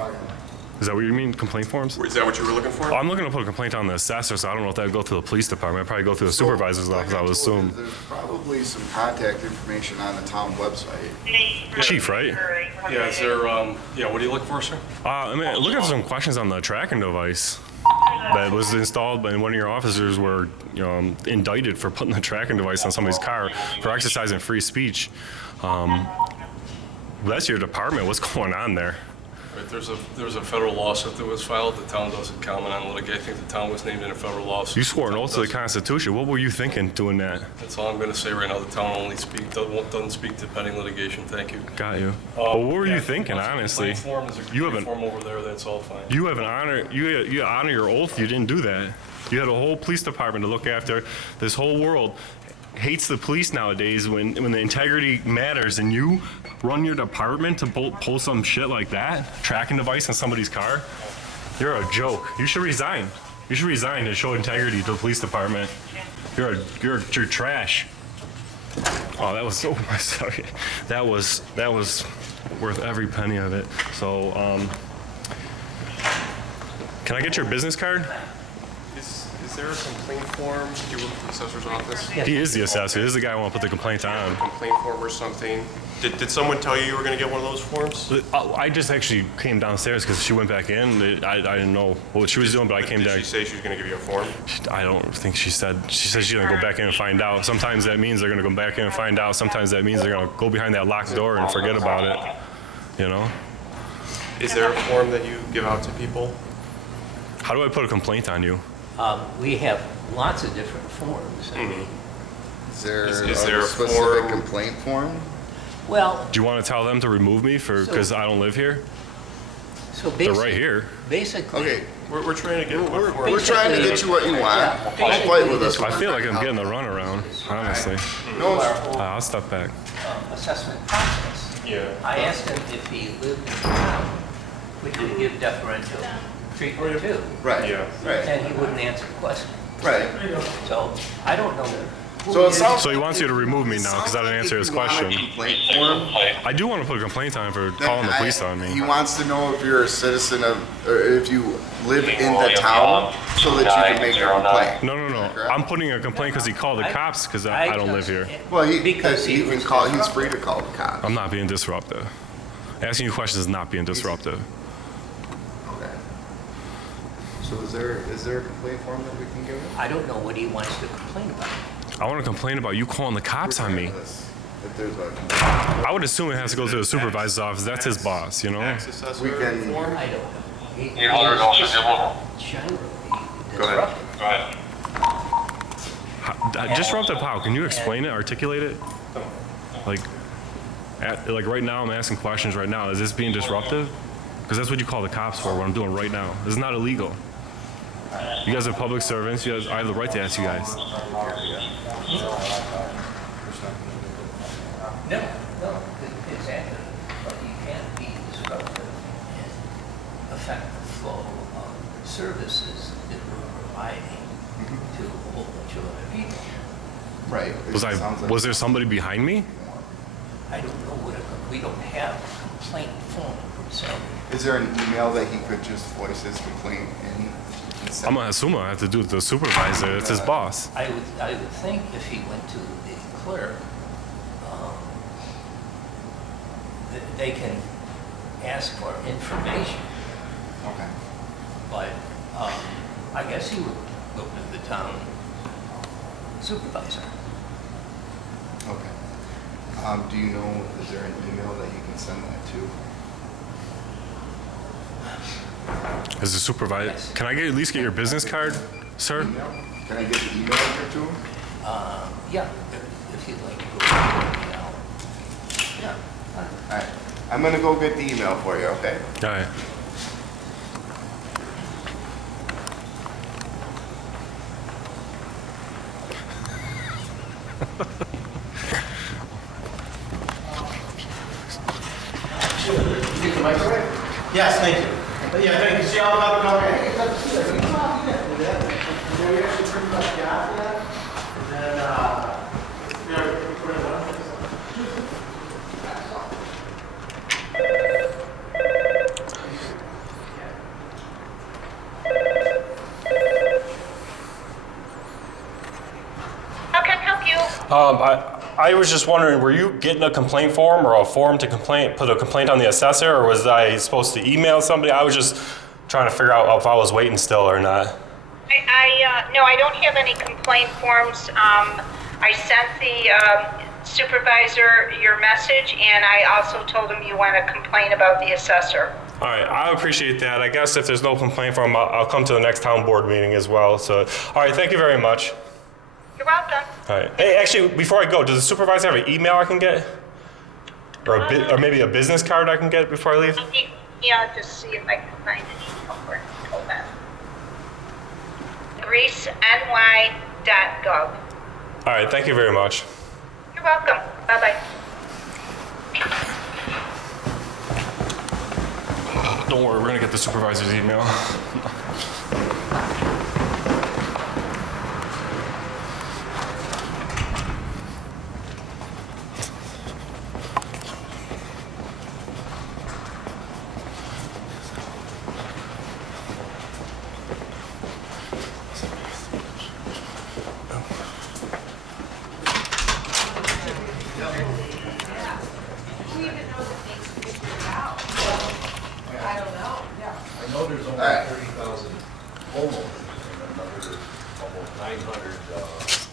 Is that what you mean, complaint forms? Is that what you were looking for? Oh, I'm looking to put a complaint on the assessor, so I don't know if that would go through the police department. I'd probably go through the supervisor's office, I would assume. There's probably some contact information on the town website. Chief, right? Yeah, is there, yeah, what are you looking for, sir? I mean, looking for some questions on the tracking device that was installed by one of your officers were indicted for putting the tracking device on somebody's car for exercising free speech. That's your department. What's going on there? Right, there's a federal lawsuit that was filed. The town doesn't comment on litigation. I think the town was named in a federal lawsuit. You swore an oath to the Constitution. What were you thinking doing that? That's all I'm going to say right now. The town only doesn't speak to pending litigation. Thank you. Got you. Well, what were you thinking, honestly? Form is a complaint form over there. That's all fine. You have an honor. You honor your oath. You didn't do that. You had a whole police department to look after. This whole world hates the police nowadays when the integrity matters, and you run your department to pull some shit like that, tracking device on somebody's car. You're a joke. You should resign. You should resign to show integrity to the police department. You're trash. Oh, that was so sorry. That was worth every penny of it. So, can I get your business card? Is there a complaint form? Do you work for the assessor's office? He is the assessor. This is the guy I want to put the complaint on. Complaint form or something. Did someone tell you were going to get one of those forms? I just actually came downstairs because she went back in. I didn't know what she was doing, but I came down. Did she say she was going to give you a form? I don't think she said. She said she's going to go back in and find out. Sometimes that means they're going to go back in and find out. Sometimes that means they're going to go behind that locked door and forget about it. You know? Is there a form that you give out to people? How do I put a complaint on you? We have lots of different forms. I mean, Is there Is there a a specific form? complaint form? well, Do you want to tell them to remove me because I don't live here? so They're basically, right here. basically, Okay, We're trying to get we're trying to get you what you want. Yeah. Don't fight with us. I feel like I'm getting the runaround, honestly. No, I'll step back. assessment process. Yeah. I asked him if he lived in town, would you give deferential treatment to? right. Yeah. Right. And he wouldn't answer the question. Right. So I don't know. So it sounds. So he wants you to remove me now because I didn't answer his question. Complaint form. I do want to put a complaint on him for calling the police on He me. wants to know if you're a citizen of, or if you live in the town, so that you can make a complaint. No. I'm putting a complaint because he called the cops because I don't live here. Well, Because he he can was call. He's free to call the cops. I'm not being disruptive. Asking you questions is not being disruptive. Okay. So is there a complaint form that we can give him? I don't know what he wants to complain about. I want to complain about you calling the cops on me. If there's a, I would assume it has to go to the supervisor's office. That's his boss, you know? we can. I don't know. He is generally Go ahead. disruptive. Go ahead. Disruptive how? Can you explain it, articulate it? Like right now I'm asking questions right now. Is this being disruptive? Because that's what you call the cops for, what I'm doing right now. This is not illegal. You guys are public servants. I have the right to ask you guys. No, exactly. But you can't be disruptive and affect the flow of services that we're providing to a whole bunch of other people. Right. Was there somebody behind me? I don't know we don't have a complaint form per se. Is there an email that he could just voice his complaint in? I'm gonna assume I have to do it with the supervisor. It's his boss. I would think if he went to the clerk, they can ask for information. Okay. But I guess he would go to the town supervisor. Okay. Do you know, is there an email that you can send that to? As a supervisor, Yes. can I at least get your business card, sir? Email? Can I get the email here to him? Yeah, if you'd like to go to the email. Yeah. All right. I'm gonna go get the email for you, okay? All right. Yes, thank you. Yeah, thank you. See how I'm coming? We actually pretty much got that. And then, How can I help you? I was just wondering, were you getting a complaint form or a form to put a complaint on the assessor, or was I supposed to email somebody? I was just trying to figure out if I was waiting still or not. No, I don't have any complaint forms. I sent the supervisor your message, and I also told him you want to complain about the assessor. All right, I appreciate that. I guess if there's no complaint form, I'll come to the next town board meeting as well. So, all right, thank you very much. You're welcome. All right. Hey, actually, before I go, does the supervisor have an email I can get? Or or maybe a business card I can get before I leave? Yeah, just see if I can find an email for it. Hold on. greaseny.gov. All right, thank you very much. You're welcome. Bye-bye. Don't worry, we're gonna get the supervisor's email.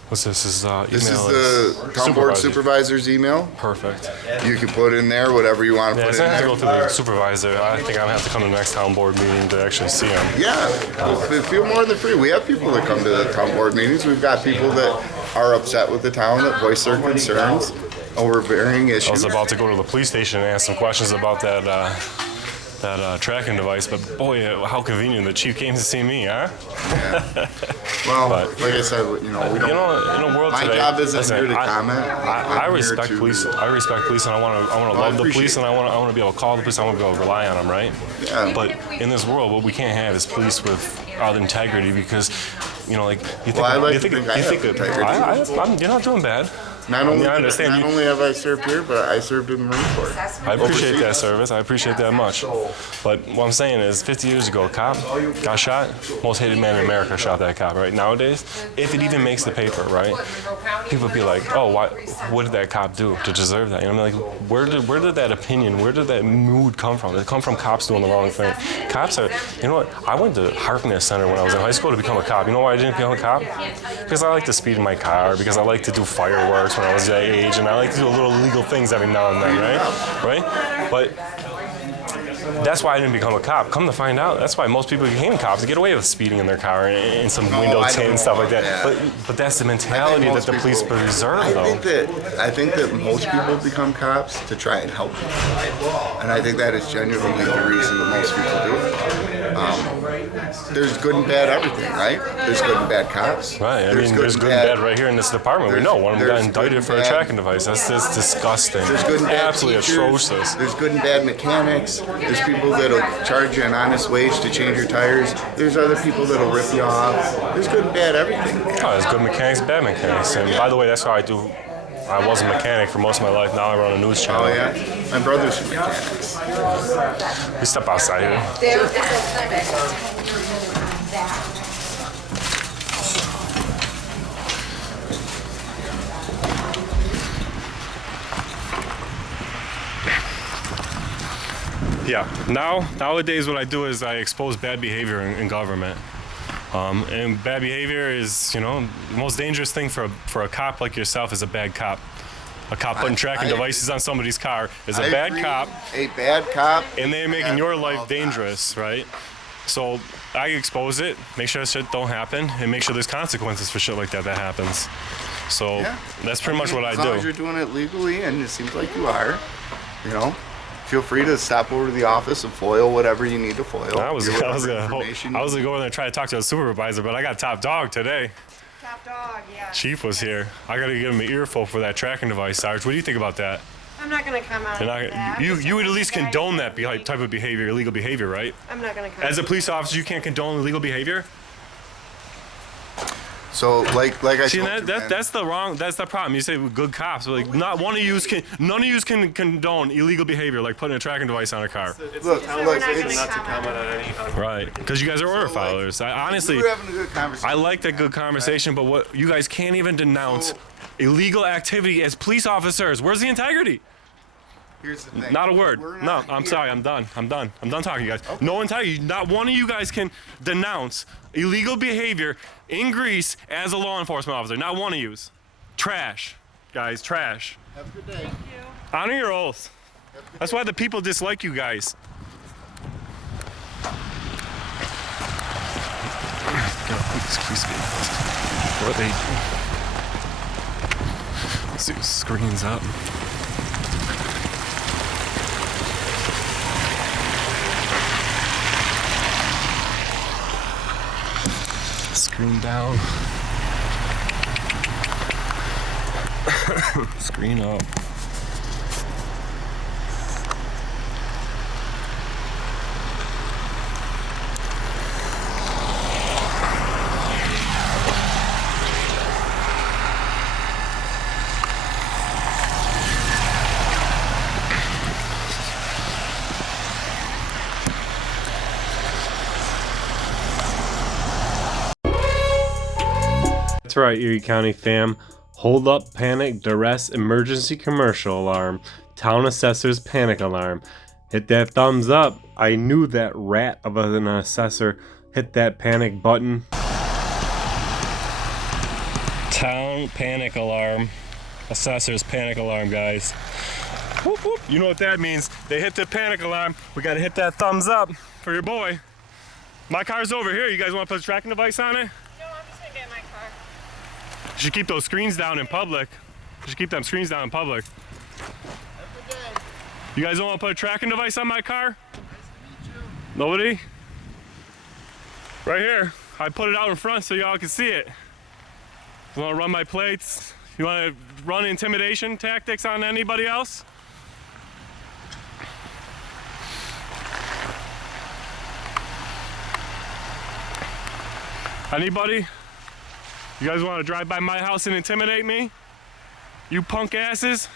What's this? Email This is the town board supervisor's email. Perfect. You can put in there whatever you want to Yeah, put it's in gonna have to there. go through the supervisor. I think I'm gonna have to come to the next town board meeting to actually see him. Yeah, feel more than free. We have people that come to the town board meetings. We've got people that are upset with the town, that voice their concerns over varying issues. I was about to go to the police station and ask some questions about that tracking device, but boy, how convenient the chief came to see me, huh? Yeah. Well, like I said, we don't. In a world my today, job isn't listen, here to comment. I respect police. I respect police, and I want to love the police, and I want to be able to call the police. I want to be able to rely on them, right? Yeah. But in this world, what we can't have is police without integrity, because like you think. Well, I like you to think, think I you have think integrity. you're not doing bad. Not only, I understand not only have I served here, but I served in the Marine Corps. I appreciate that service. I appreciate that much. But what I'm saying is, 50 years ago, a cop got shot. Most hated man in America shot that cop. Right nowadays, if it even makes the paper, right, people be like, "Oh, what did that cop do to deserve that?" I'm like, where did that opinion, where did that mood come from? It come from cops doing the wrong thing. Cops are, you know what? I went to Harkness Center when I was in high school to become a cop. You know why I didn't become a cop? Because I like to speed in my car. Because I like to do fireworks when I was that age, and I like to do little illegal things every now and then, right? But that's why I didn't become a cop. Come to find out, that's why most people became cops, to get away with speeding in their car and some window tint and stuff like that. Yeah. But that's the mentality that the police preserve, though. I think that most people become cops to try and help people. And I think that is genuinely the reason that most people do it. There's good and bad everything, right? There's good and bad cops. Right. I mean, there's good and bad right here in this department. We know one of them got indicted for a tracking device. That's just disgusting. There's good and bad absolutely teachers. atrocious. There's good and bad mechanics. There's people that'll charge you an honest wage to change your tires. There's other people that'll rip you off. There's good and bad everything. Oh, there's good mechanics, bad mechanics. And by the way, that's how I do. I was a mechanic for most of my life. Now I run a news channel. Oh yeah, my brother's from mechanics. You step outside here. Yeah. Nowadays, what I do is I expose bad behavior in government. And bad behavior is, the most dangerous thing for a cop like yourself is a bad cop. A cop putting tracking devices on somebody's car is a bad cop. A bad cop. And they're making your life dangerous, right? So I expose it, make sure that shit don't happen, and make sure there's consequences for shit like that happens. So that's pretty much what I do. As long as you're doing it legally, and it seems like you are, feel free to stop over to the office and foil whatever you need to foil. I was gonna go over there and try to talk to the supervisor, but I got top dog today. Top dog, yeah. Chief was here. I gotta give him an earful for that tracking device, Sarge. What do you think about that? I'm not going to comment on that. You would at least condone that type of behavior, illegal behavior, right? I'm not going to comment. As a police officer, you can't condone illegal behavior? So, like I see, told you, that's the problem. You say with good cops, but like none of you can condone illegal behavior, like putting a tracking device on a car. Look, it's not to comment on any. Right, because you guys are order followers. I honestly, we were having a good conversation. I like that good conversation, but what you guys can't even denounce illegal activity as police officers. Where's the integrity? Here's the thing. Not a word. No, I'm sorry. I'm done. I'm done talking, you guys. Okay. No integrity. Not one of you guys can denounce illegal behavior in Greece as a law enforcement officer. Not one of yous. Trash, guys. Trash. Have a good day. Thank you. Honor your oath. That's why the people dislike you guys. Please be. What are they? Let's see, screens up. Screen down. Screen up. That's right, Erie County fam. Hold up, panic, duress, emergency commercial alarm. Town assessor's panic alarm. Hit that thumbs up. I knew that rat of an assessor hit that panic button. Town panic alarm. Assessor's panic alarm, guys. Whoop, whoop. You know what that means. They hit the panic alarm. We gotta hit that thumbs up for your boy. My car's over here. You guys wanna put a tracking device on it? You should keep those screens down in public. You should keep them screens down in public. You guys don't want to put a tracking device on my car? Nice to meet you. Nobody? Right here. I put it out in front so y'all can see it. You want to run my plates? You want to run intimidation tactics on anybody else? Anybody? You guys want to drive by my house and intimidate me? You punk asses?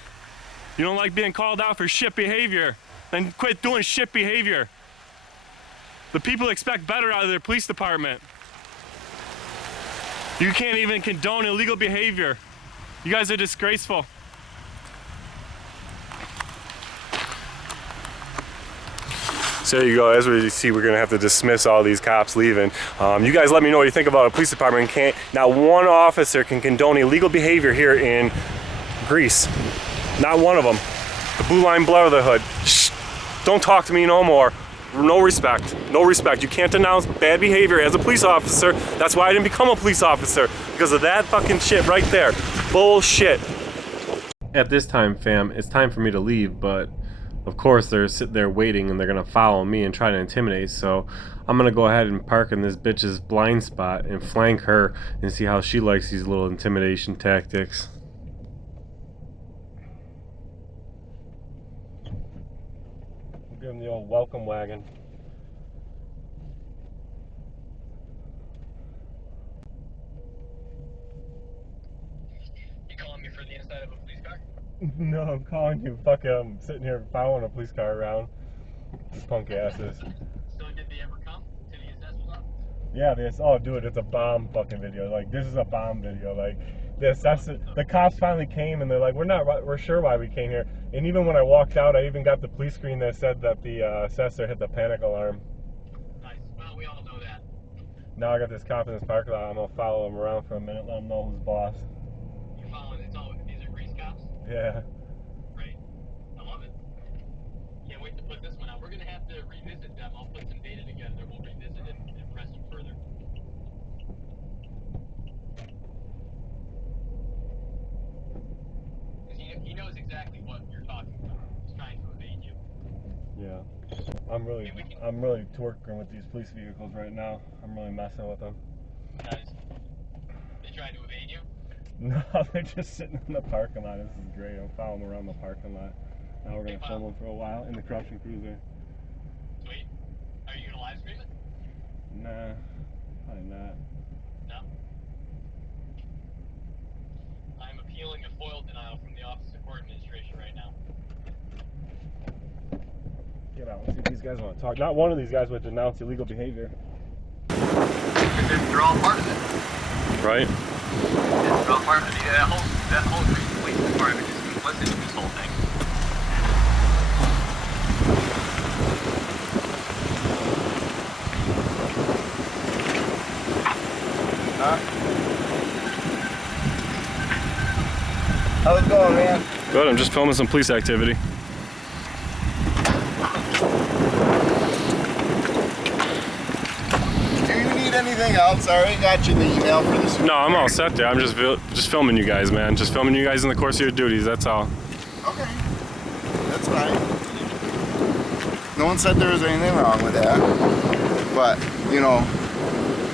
You don't like being called out for shit behavior? Then quit doing shit behavior. The people expect better out of their police department. You can't even condone illegal behavior. You guys are disgraceful. So there you go. As we see, we're gonna have to dismiss all these cops leaving. You guys let me know what you think about a police department. Not one officer can condone illegal behavior here in Greece. Not one of them. The Blue Line Brotherhood. Shh. Don't talk to me no more. No respect. No respect. You can't denounce bad behavior as a police officer. That's why I didn't become a police officer. Because of that fucking shit right there. Bullshit. At this time, fam, it's time for me to leave, but of course they're sitting there waiting and they're gonna follow me and try to intimidate. So I'm gonna go ahead and park in this bitch's blind spot and flank her and see how she likes these little intimidation tactics. Give him the old welcome wagon. You calling me for the inside of a police car? No, I'm calling you. Fuck it, I'm sitting here following a police car around. These punk asses. So did they ever come to the assessment office? Yeah, oh dude, it's a bomb fucking video. Like, this is a bomb video. Like, the assessor, the cops finally came and they're like, we're sure why we came here. And even when I walked out, I even got the police screen that said that the assessor hit the panic alarm. Nice. Well, we all know that. Now I got this cop in this parking lot. I'm gonna follow him around for a minute, let him know who's boss. You're following, these are grease cops? Yeah. Great. I love it. Can't wait to put this one out. We're gonna have to revisit them. I'll put some data together. We'll revisit it and press them further. He knows exactly what you're talking about. He's trying to evade you. Yeah. I'm really twerking with these police vehicles right now. I'm really messing with them. Guys, they trying to evade you? No, they're just sitting in the parking lot. This is great. I'm following them around the parking lot. Now we're going to film them for a while in the corruption cruiser. Sweet. Are you going to live stream it? Nah, probably not. No? I'm appealing a FOIL denial from the Office of Court Administration right now. Get out. Let's see if these guys want to talk. Not one of these guys would denounce illegal behavior. They're all part of it. Right? They're all part of it. Yeah, that whole police department is complicit in this whole thing. How's it going, man? Good, I'm just filming some police activity. Do you need anything else? I already got you the email for this. No, I'm all set there. I'm just filming you guys, man. Just filming you guys in the course of your duties, that's all. Okay. That's fine. No one said there was anything wrong with that. But, you know,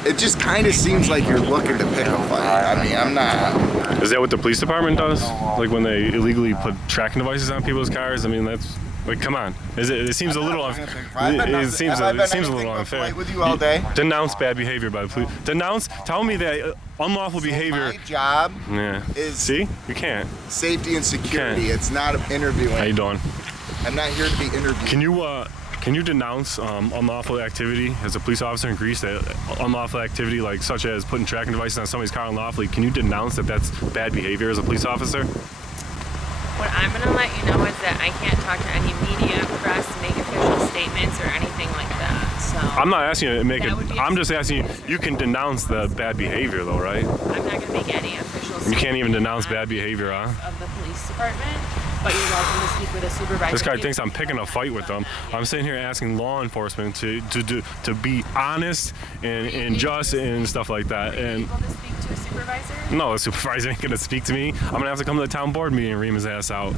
it just kind of seems like you're looking to pick a fight. I mean, I'm not. Is that what the police department does? Like when they illegally put tracking devices on people's cars? I mean, that's like, come on. It seems a little unfair. With you all day. Denounce bad behavior by the police. Tell me that unlawful behavior. My job is. See, you can't. Safety and security. It's not interviewing. How you doing? I'm not here to be interviewed. Can you denounce unlawful activity as a police officer in Greece? That unlawful activity, like such as putting tracking devices on somebody's car unlawfully, can you denounce that that's bad behavior as a police officer? What I'm going to let you know is that I can't talk to any media, press, make official statements or anything like that. So I'm not asking you to make it. I'm just asking you. You can denounce the bad behavior, though, right? I'm not going to make any official statements. You can't even denounce bad behavior, huh? Of the police department. But you're welcome to speak with a supervisor. This guy thinks I'm picking a fight with them. I'm sitting here asking law enforcement to be honest and just and stuff like that. And are you able to speak to a supervisor? No, the supervisor ain't gonna speak to me. I'm gonna have to come to the town board meeting and ream his ass out.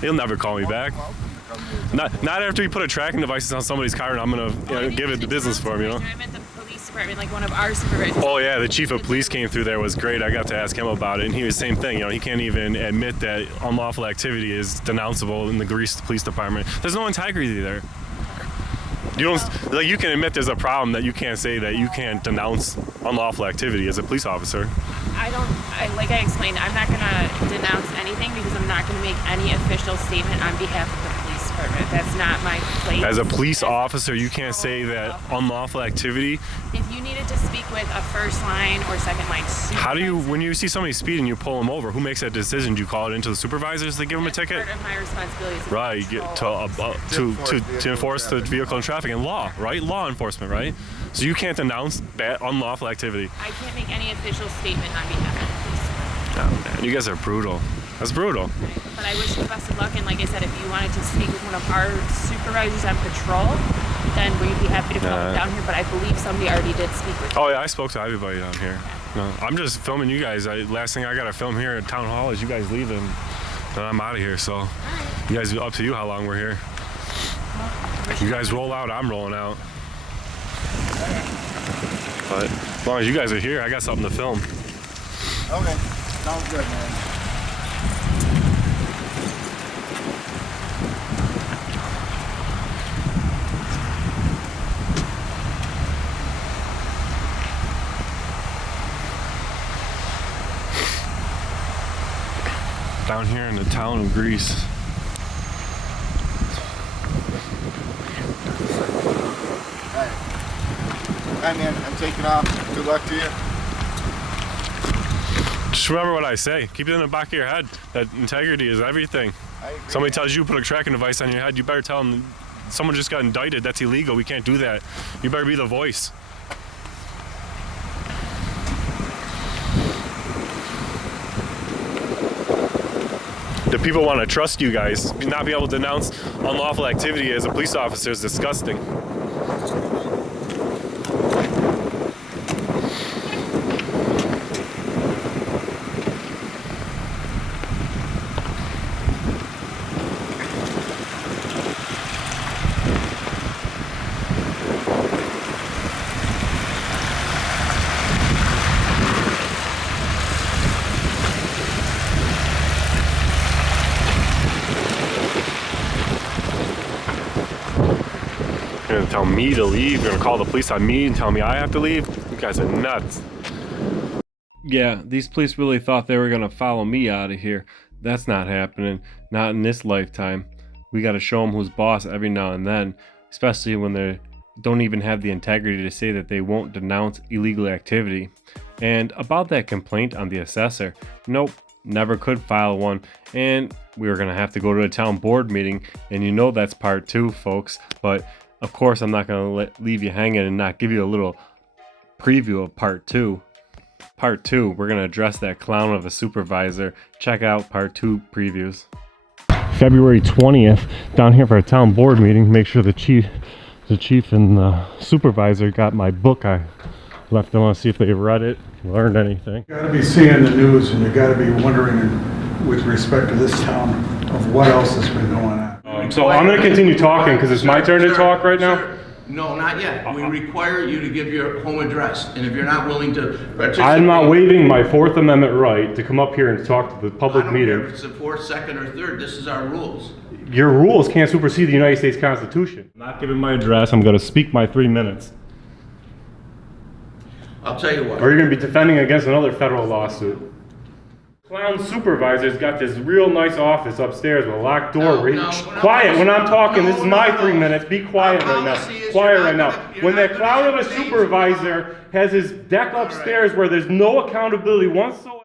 He'll never call me back. Not after he put a tracking device on somebody's car and I'm gonna give it the business for him, you know. I meant the police department, like one of our supervisors. Oh yeah, the chief of police came through there, was great. I got to ask him about it, and he was the same thing. You know, he can't even admit that unlawful activity is denounceable in the Greece Police Department. There's no integrity there. You don't like. You can admit there's a problem that you can't say that you can't denounce unlawful activity as a police officer. Like I explained, I'm not gonna denounce anything because I'm not gonna make any official statement on behalf of the police department. That's not my place. As a police officer, you can't say that unlawful activity. If you needed to speak with a first line or second line supervisor. How do you, when you see somebody speeding, you pull them over? Who makes that decision? Do you call it into the supervisors to give them a ticket? Part of my responsibility is right, to enforce the vehicle and traffic and law, right? Law enforcement, right? So you can't denounce unlawful activity. I can't make any official statement on behalf of the police department. Oh man, you guys are brutal. That's brutal. Right. But I wish you the best of luck, and like I said, if you wanted to speak with one of our supervisors on patrol, then we'd be happy to come down here, but I believe somebody already did speak with you. Oh yeah, I spoke to everybody down here. No, I'm just filming you guys. Last thing I gotta film here at Town Hall is you guys leaving. then I'm out of here. So you guys, up to you how long we're here. You guys roll out, I'm rolling out. But as long as you guys are here, I got something to film. Okay, sounds good, man. Down here in the town of Greece. Hi, man. I'm taking off. Good luck to you. Just remember what I say. Keep it in the back of your head. That integrity is everything. Somebody tells you to put a tracking device on your head, you better tell them someone just got indicted. That's illegal. We can't do that. You better be the voice. The people want to trust you guys. Not be able to denounce unlawful activity as a police officer is disgusting. You're gonna tell me to leave, you're gonna call the police on me and tell me I have to leave? You guys are nuts. Yeah, these police really thought they were gonna follow me out of here. That's not happening, not in this lifetime. We gotta show them who's boss every now and then, especially when they don't even have the integrity to say that they won't denounce illegal activity. And about that complaint on the assessor, nope, never could file one, and we were gonna have to go to a town board meeting, and you know that's part 2, folks. But of course I'm not gonna leave you hanging and not give you a little preview of part 2. Part 2, we're gonna address that clown of a supervisor. Check out part 2 previews. February 20th, down here for a town board meeting. Make sure the chief and the supervisor got my book. I left them on to see if they've read it, learned anything. You gotta be seeing the news, and you gotta be wondering with respect to this town of what else has been going on. So I'm going to continue talking because it's my turn to talk right now. Sir, no, not yet. We require you to give your home address, and if you're not willing to participate... I'm not waiving my Fourth Amendment right to come up here and talk to the public meeting. I don't care if it's the 4th, 2nd, or 3rd. This is our rules. Your rules can't supersede the United States Constitution. I'm not giving my address. I'm going to speak my 3 minutes. I'll tell you what. Or you're going to be defending against another federal lawsuit. Clown supervisor's got this real nice office upstairs with a locked door. Quiet when I'm talking. This is my 3 minutes. Be quiet right now. Quiet right now. When that clown of a supervisor has his deck upstairs where there's no accountability whatsoever,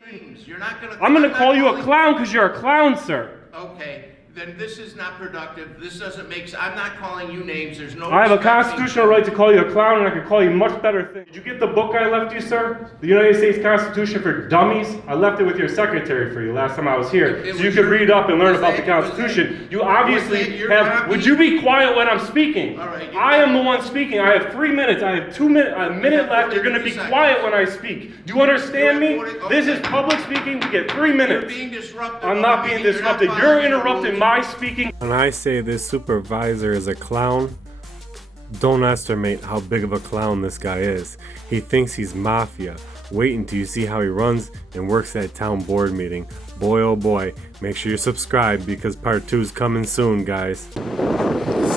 I'm going to call you a clown because you're a clown, sir. Okay, then this is not productive. This doesn't make sense. I'm not calling you names. There's no... I have a constitutional right to call you a clown, and I can call you much better things. Did you get the book I left you, sir? The United States Constitution for Dummies? I left it with your secretary for you last time I was here, so you could read up and learn about the Constitution. You obviously have... Would you be quiet when I'm speaking? I am the one speaking. I have 3 minutes. I have 2 minutes. A minute left. You're going to be quiet when I speak. Do you understand me? This is public speaking. We get 3 minutes. I'm not being disrupted. You're interrupting my speaking. When I say this supervisor is a clown, don't estimate how big of a clown this guy is. He thinks he's mafia. Wait until you see how he runs and works that town board meeting. Boy oh boy, make sure you're subscribed because part 2 is coming soon, guys.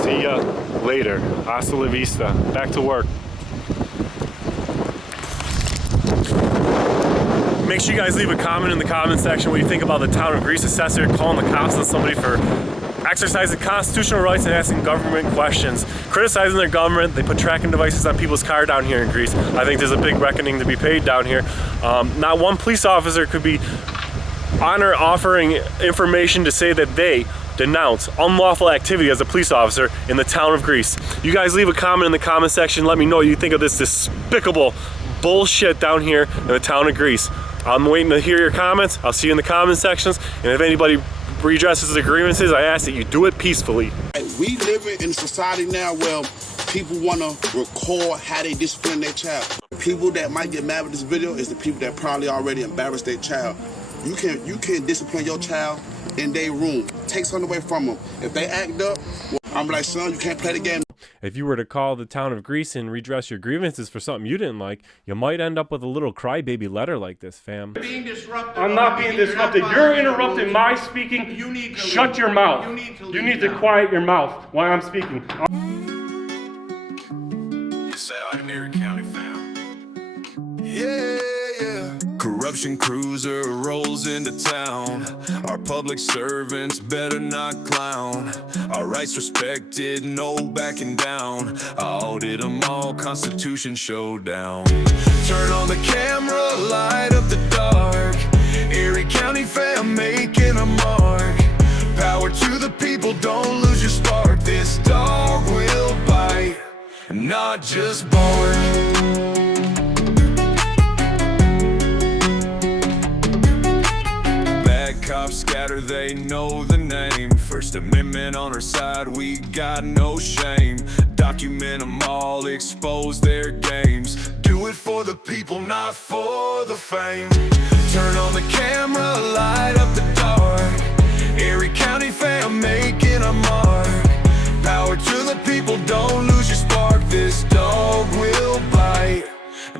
See ya later. Hasta la vista. Back to work. Make sure you guys leave a comment in the comment section what you think about the town of Greece assessor calling the cops on somebody for exercising constitutional rights and asking government questions. Criticizing their government, they put tracking devices on people's car down here in Greece. I think there's a big reckoning to be paid down here. Not one police officer could be offering information to say that they denounce unlawful activity as a police officer in the town of Greece. You guys leave a comment in the comment section. Let me know what you think of this despicable bullshit down here in the town of Greece. I'm waiting to hear your comments. I'll see you in the comment sections. And if anybody redresses their grievances, I ask that you do it peacefully. We live in a society now where people want to record how they discipline their child. People that might get mad with this video is the people that probably already embarrassed their child. You can discipline your child in their room. Take something away from them. If they act up, well, I'm like, son, you can't play the game. If you were to call the town of Greece and redress your grievances for something you didn't like, you might end up with a little crybaby letter like this, fam. I'm not being disrupted. You're interrupting my speaking. Shut your mouth. You need to quiet your mouth while I'm speaking. I'm Erie County Fam. Yeah. Corruption cruiser rolls into town. Our public servants better not clown. Our rights respected, no backing down. I audit them all, Constitution showdown. Turn on the camera, light up the dark. Erie County Fam making a mark. Power to the people, don't lose your spark. This dog will bite, not just bark. Cops scatter, they know the name. First Amendment on our side, we got no shame. Document them all, expose their games. Do it for the people, not for the fame. Turn on the camera, light up the dark. Erie County Fam making a mark. Power to the people, don't lose your spark. This dog will bite,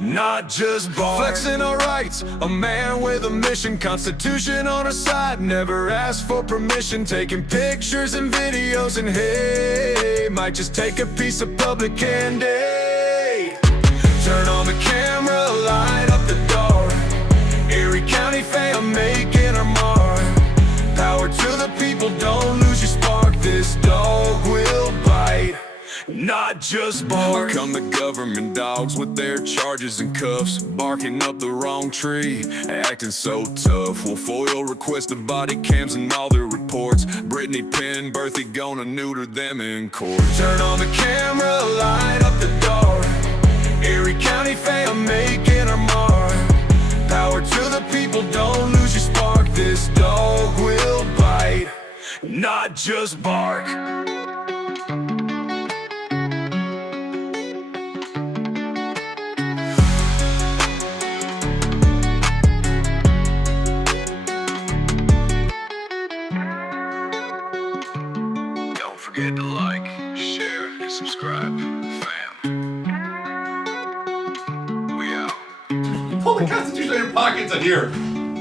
not just bark. Flexing our rights, a man with a mission. Constitution on our side, never asked for permission. Taking pictures and videos and hey, might just take a piece of public candy. Turn on the camera, light up the dark. Erie County Fam making our mark. Power to the people, don't lose your spark. This dog will bite, not just bark. Here come the government dogs with their charges and cuffs, barking up the wrong tree, acting so tough. We'll FOIL request the body cams and all their reports. Brittany Penn, Berthy gonna neuter them in court. Turn on the camera, light up the dark. Erie County Fam making our mark. Power to the people, don't lose your spark. This dog will bite, not just bark. Forget to like, share, and subscribe, fam. We out. You pull the Constitution out of your pockets on here.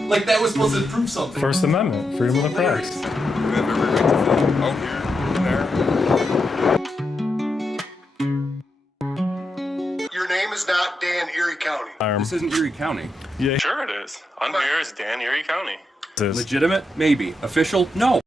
Like that was supposed to prove something. First Amendment, freedom of the press. We have every right to film. Oh, here, there. Your name is not Dan Erie County. This isn't Erie County. Yeah, sure it is. I'm here as Dan Erie County. Legitimate? Maybe. Official? No.